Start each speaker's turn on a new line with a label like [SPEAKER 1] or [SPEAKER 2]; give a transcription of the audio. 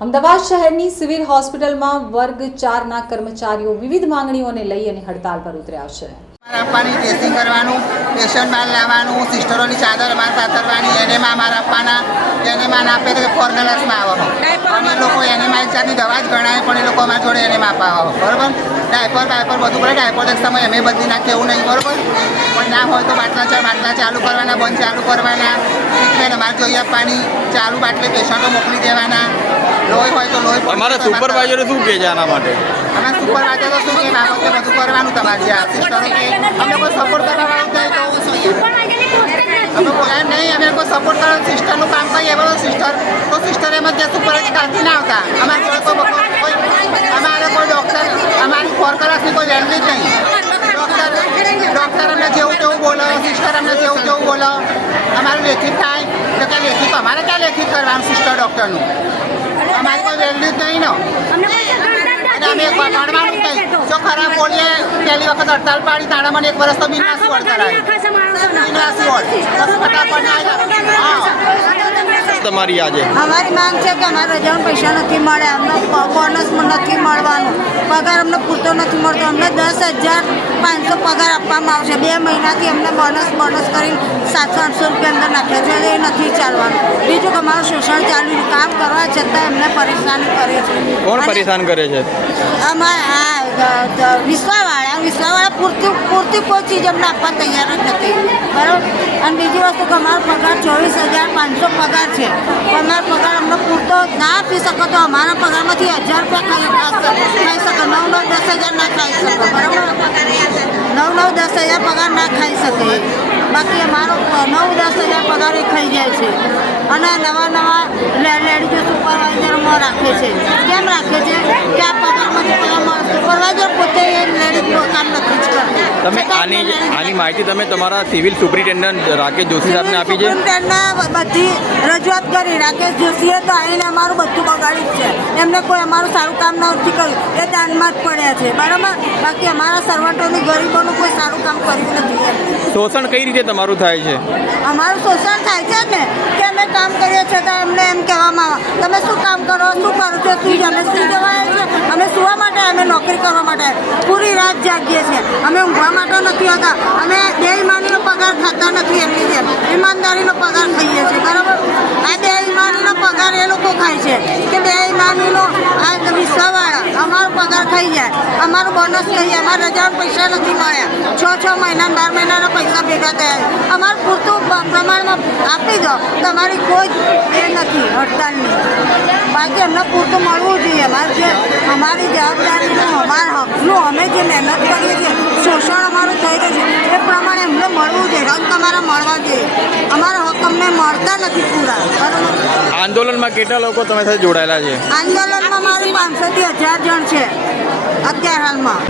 [SPEAKER 1] અમદાવાદ શહેરની સિવિલ હોસ્પિટલમાં વર્ગ ચારના કર્મચારીઓ વિવિધ માંગણીઓને લઈ અને હડતાલ પર ઉતર્યા છે.
[SPEAKER 2] મારે આપવાની ડ્રેસિંગ કરવાનું પેશન્ટ બહાર લાવવાનું સિસ્ટરોની ચાદર અમારે પાથરવાની એને માં અમારે આપવાના એને માં ના આપે તો ફોર કલર્સમાં આવો. અને લોકો એને માં એક જાતની દવા જ ગણાય, પણ એ લોકો અમારા જોડે એને માં આપવા બરાબર? ડાયપર બાયપર બધું પડે. ડાયપર એક સમય અમે બદલી નાખીએ એવું નહીં બરોબર? પણ ના હોય તો બાટલા ચા બાટલા ચાલુ કરવાના બંધ ચાલુ કરવાના. ટ્રીટમેન્ટ અમારે જોઈએ આપવાની ચાલુ બાટલે પેશન્ટો મોકલી દેવાના. લોહી હોય તો લોહી
[SPEAKER 3] અમારા સુપરવાઇઝરે શું કહે છે આના માટે?
[SPEAKER 2] અમે સુપરવાઇઝર તો શું કે બાબતે બધું કરવાનું તમારે જે આ સિસ્ટરો કે અમને કોઈ સપોર્ટ કરવા વાળું થાય તો. અમે કોઈ નહીં અમે કોઈ સપોર્ટ કરવા સિસ્ટરનું કામ કરીએ બરોબર? સિસ્ટર તો સિસ્ટર એમાં જ સુપર કાઢી ના આવતા. અમારે તો કોઈ ફોર કોઈ વેલ્યુ જ નહીં. ડૉક્ટર અમને જેવું તેવું બોલો સિસ્ટર અમને જેવું તેવું બોલો. અમારું લેખિત થાય. તો ક્યાં લેખિત? અમારે ક્યાં લેખિત કરવાનું સિસ્ટર ડૉક્ટરનું અમારી કોઈ વેલ્યુ જ નહીં ને. અમે વાર ભણવાનું જો ખરાબ બોલીએ પહેલી વખત હડતાલ પાડી મને એક વર્ષ તો બિનવાસી વળ કરાય. બિનવાસી વળ પછી
[SPEAKER 3] તમારી આજે?
[SPEAKER 4] અમારી માંગ છે કે અમારે રજાનો પૈસા નથી મળે અમને બોનસ નથી મળવાનું. પગાર અમને પૂરતો નથી મળતો. અમને દસ હજાર પાંચસો પગાર આપવામાં આવશે. બે મહિનાથી અમને બોનસ બોનસ કરીને સાતસો આઠસો રૂપિયા અંદર નાખ્યા છે. એ નથી ચાલવાનું. બીજું કે અમારું શોષણ ચાલુ કામ કરવા છતાં એમને પરેશાન કરે છે.
[SPEAKER 3] કોણ પરેશાન કરે છે?
[SPEAKER 4] અમારે વિશ્વાવાળા વિશ્વાવાળા પૂરતી પૂરતી કોઈ ચીજ અમને આપવા તૈયાર જ નથી. બરાબર? અને બીજી વસ્તુ કે અમારો પગાર ચોવીસ હજાર પાંચસો પગાર છે. અમારો પગાર અમને પૂરતો ના આપી શકો તો અમારા પગારમાંથી હજાર રૂપિયા ખાઈ ખાઈ શકો. નવ નવ, દસ હજાર ના ખાઈ શકો. બરાબર? નવ નવ, દસ હજાર પગાર ના ખાઈ શકે. બાકી અમારો નવ, દસ હજાર પગાર એ ખાઈ જાય છે. અને નવા નવા લેડીઝો સુપરવાઇઝરમાં રાખે છે. કેમ રાખે છે?
[SPEAKER 3] તમે આની આની માહિતી તમે તમારા સિવિલ સુપ્રિન્ટેન્ડન્ટ રાકેશ જોશી સાહેબને આપી છે?
[SPEAKER 4] બધી રજૂઆત કરી. રાકેશ જોશીએ તો આવીને અમારું બધું બગાડ્યું જ છે. એમને કોઈ અમારું સારું કામ નથી કર્યું. એ દાનમાં જ પડ્યા છે. બરાબર? બાકી અમારા સર્વન્ટોની ગરીબોનું કોઈ સારું કામ કર્યું નથી.
[SPEAKER 3] શોષણ કઈ રીતે તમારું થાય છે?
[SPEAKER 4] અમારું શોષણ થાય છે ને. કે અમે કામ કરીએ છીએ એમને એમ કહેવામાં આવે, તમે શું કામ કરો? શું કરો છો? સુઈ અમે સુઈ જવાય છે? અમે સુવા માટે અમે નોકરી કરવા માટે પૂરી રાત જાગીએ છીએ. અમે ઊંઘવા માટે નથી હોતા અમે બેઈમાનીનો પગાર ખાતા નથી એમની જેમ. ઈમાનદારીનો પગાર ખાઈએ છીએ. બરાબર? આ બેઈમાનીનો પગાર એ લોકો ખાય છે કે બેઈમાનીનો આ વિશ્વાવાળા ખાઈ જાય અમારું બોનસ ખાઈએ અમારા રજાના પૈસા નથી મળ્યા. છ છ મહિના બાર મહિનાના પૈસા ભેગા થયા. અમારું પૂરતું પ્રમાણમાં આપી દો. તમારી કોઈ એ નથી હડતાલની બાકી અમને પૂરતું મળવું જોઈએ. અમારે જે અમારી જવાબદારીનું અમારા હકનું અમે જે મહેનત કરીએ છીએ શોષણ અમારું થઈ રહ્યું છે એ પ્રમાણે અમને મળવું જોઈએ. હક તમારા મળવા જોઈએ. અમારા હક અમને મળતા નથી પૂરા. બરાબર?
[SPEAKER 3] આંદોલનમાં કેટલા લોકો તમે સાથે જોડાયેલા છે?
[SPEAKER 4] આંદોલનમાં મારી પાંચસોથી હજાર જણ છે. at Halma.